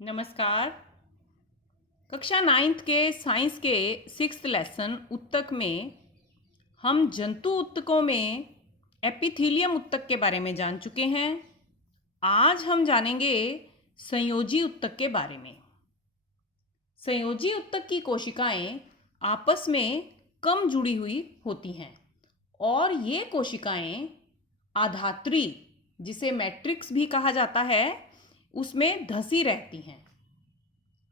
नमस्कार। कक्षा 9th के साइंस के 6th लेसन उत्तक में हम जंतु उत्तकों में एपिथीलियम उत्तक के बारे में जान चुके हैं। आज हम जानेंगे संयोजी उत्तक के बारे में। संयोजी उत्तक की कोशिकाएं आपस में कम जुड़ी हुई होती हैं और ये कोशिकाएं आधात्री, जिसे मैट्रिक्स भी कहा जाता है, उसमें धसी रहती हैं।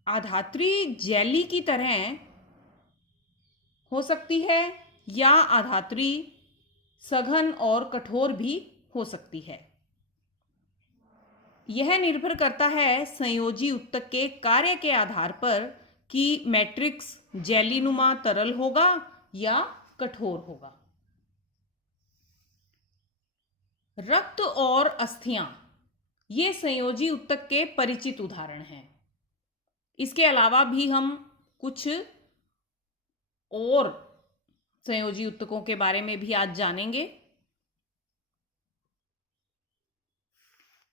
आधात्री जेली की तरह हो सकती है या आधात्री सघन और कठोर भी हो सकती है। यह निर्भर करता है संयोजी उत्तक के कार्य के आधार पर कि मैट्रिक्स जेलीनुमा तरल होगा या कठोर होगा। रक्त और अस्थियां ये संयोजी उत्तक के परिचित उदाहरण हैं। इसके अलावा भी हम कुछ और संयोजी उत्तकों के बारे में भी आज जानेंगे।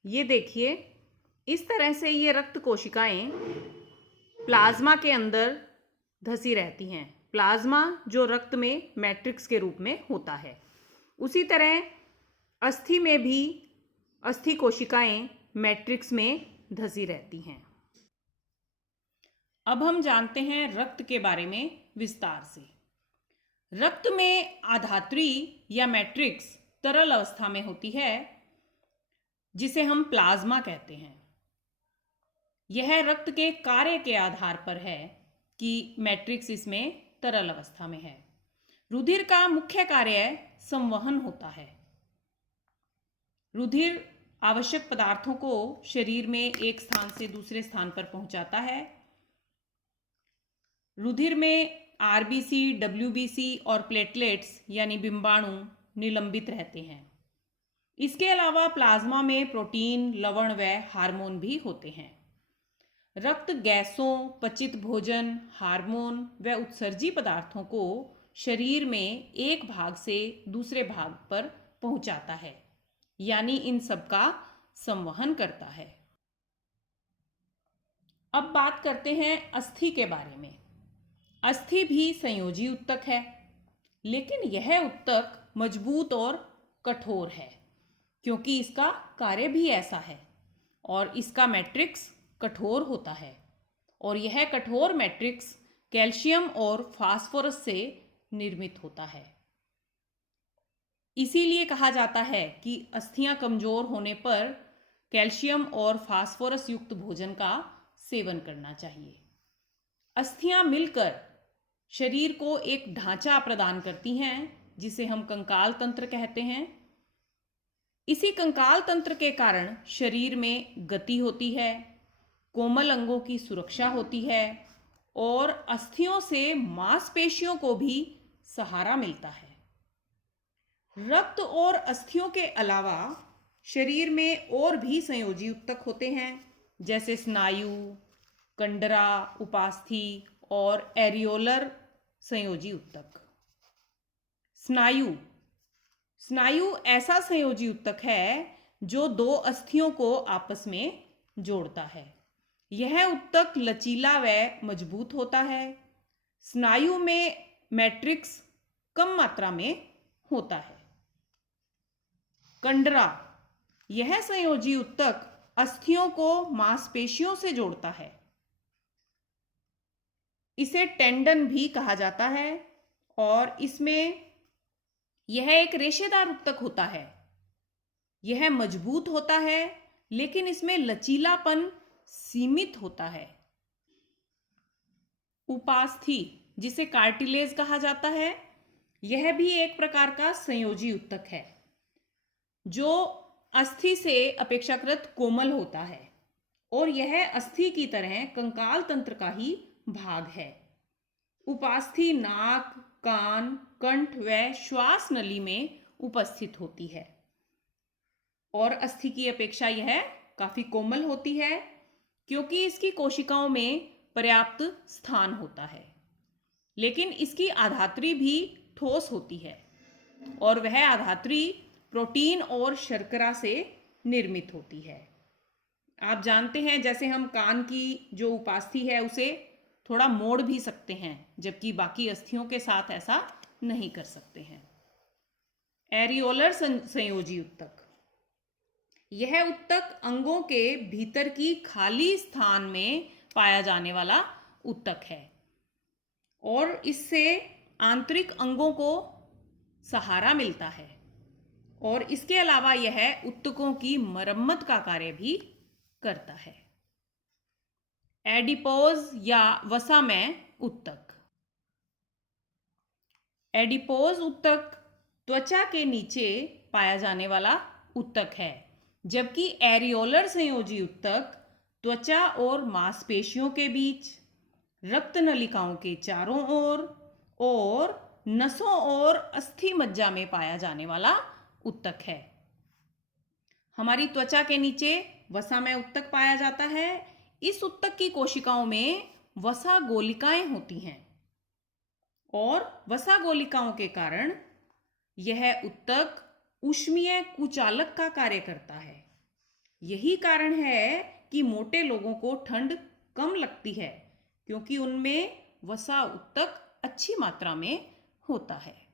ये देखिए, इस तरह से ये रक्त कोशिकाएं प्लाज्मा के अंदर धसी रहती हैं। प्लाज्मा जो रक्त में मैट्रिक्स के रूप में होता है, उसी तरह अस्थि में भी अस्थि कोशिकाएं मैट्रिक्स में धसी रहती हैं। अब हम जानते हैं रक्त के बारे में विस्तार से। रक्त में आधात्री या मैट्रिक्स तरल अवस्था में होती है, जिसे हम प्लाज्मा कहते हैं। यह रक्त के कार्य के आधार पर है कि मैट्रिक्स इसमें तरल अवस्था में है। रुधिर का मुख्य कार्य संवहन होता है। रुधिर आवश्यक पदार्थों को शरीर में एक स्थान से दूसरे स्थान पर पहुंचाता है। रुधिर में आरबीसी, डब्ल्यूबीसी और प्लेटलेट्स यानी बिंबाणु निलंबित रहते हैं। इसके अलावा प्लाज्मा में प्रोटीन, लवण व हार्मोन भी होते हैं। रक्त गैसों, पचित भोजन, हार्मोन व उत्सर्जी पदार्थों को शरीर में एक भाग से दूसरे भाग पर पहुंचाता है, यानी इन सब का संवहन करता है। अब बात करते हैं अस्थि के बारे में। अस्थि भी संयोजी उत्तक है, लेकिन यह उत्तक मजबूत और कठोर है क्योंकि इसका कार्य भी ऐसा है और इसका मैट्रिक्स कठोर होता है और यह कठोर मैट्रिक्स कैल्शियम और फास्फोरस से निर्मित होता है। इसीलिए कहा जाता है कि अस्थियां कमजोर होने पर कैल्शियम और फास्फोरस युक्त भोजन का सेवन करना चाहिए। अस्थियां मिलकर शरीर को एक ढांचा प्रदान करती हैं, जिसे हम कंकाल तंत्र कहते हैं। इसी कंकाल तंत्र के कारण शरीर में गति होती है, कोमल अंगों की सुरक्षा होती है और अस्थियों से मांसपेशियों को भी सहारा मिलता है। रक्त और अस्थियों के अलावा शरीर में और भी संयोजी उत्तक होते हैं, जैसे स्नायु, कंडरा, उपास्थि और एरियोलर संयोजी उत्तक। स्नायु ऐसा संयोजी उत्तक है जो दो अस्थियों को आपस में जोड़ता है। यह उत्तक लचीला व मजबूत होता है। स्नायु में मैट्रिक्स कम मात्रा में होता है। कंडरा, यह संयोजी उत्तक अस्थियों को मांसपेशियों से जोड़ता है। इसे टेंडन भी कहा जाता है और इसमें यह एक रेशेदार उत्तक होता है। यह मजबूत होता है, लेकिन इसमें लचीलापन सीमित होता है। उपास्थि, जिसे कार्टिलेज कहा जाता है, यह भी एक प्रकार का संयोजी उत्तक है जो अस्थि से अपेक्षाकृत कोमल होता है और यह अस्थि की तरह कंकाल तंत्र का ही भाग है। उपास्थि नाक, कान, कंठ व श्वास नली में उपस्थित होती है और अस्थि की अपेक्षा यह काफी कोमल होती है क्योंकि इसकी कोशिकाओं में पर्याप्त स्थान होता है। लेकिन इसकी आधात्री भी ठोस होती है और वह आधात्री प्रोटीन और शर्करा से निर्मित होती है। आप जानते हैं जैसे हम कान की जो उपास्थि है उसे थोड़ा मोड़ भी सकते हैं, जबकि बाकी अस्थियों के साथ ऐसा नहीं कर सकते हैं। एरियोलर संयोजी उत्तक, यह उत्तक अंगों के भीतर की खाली स्थान में पाया जाने वाला उत्तक है और इससे आंतरिक अंगों को सहारा मिलता है और इसके अलावा यह उत्तकों की मरम्मत का कार्य भी करता है। एडिपोज या वसामय उत्तक, एडिपोज उत्तक त्वचा के नीचे पाया जाने वाला उत्तक है, जबकि एरियोलर संयोजी उत्तक त्वचा और मांसपेशियों के बीच, रक्त नलिकाओं के चारों ओर और नसों और अस्थि मज्जा में पाया जाने वाला उत्तक है। हमारी त्वचा के नीचे वसामय उत्तक पाया जाता है। इस उत्तक की कोशिकाओं में वसा गोलिकाएं होती हैं और वसा गोलिकाओं के कारण यह उत्तक ऊष्मीय कुचालक का कार्य करता है। यही कारण है कि मोटे लोगों को ठंड कम लगती है, क्योंकि उनमें वसा उत्तक अच्छी मात्रा में होता है।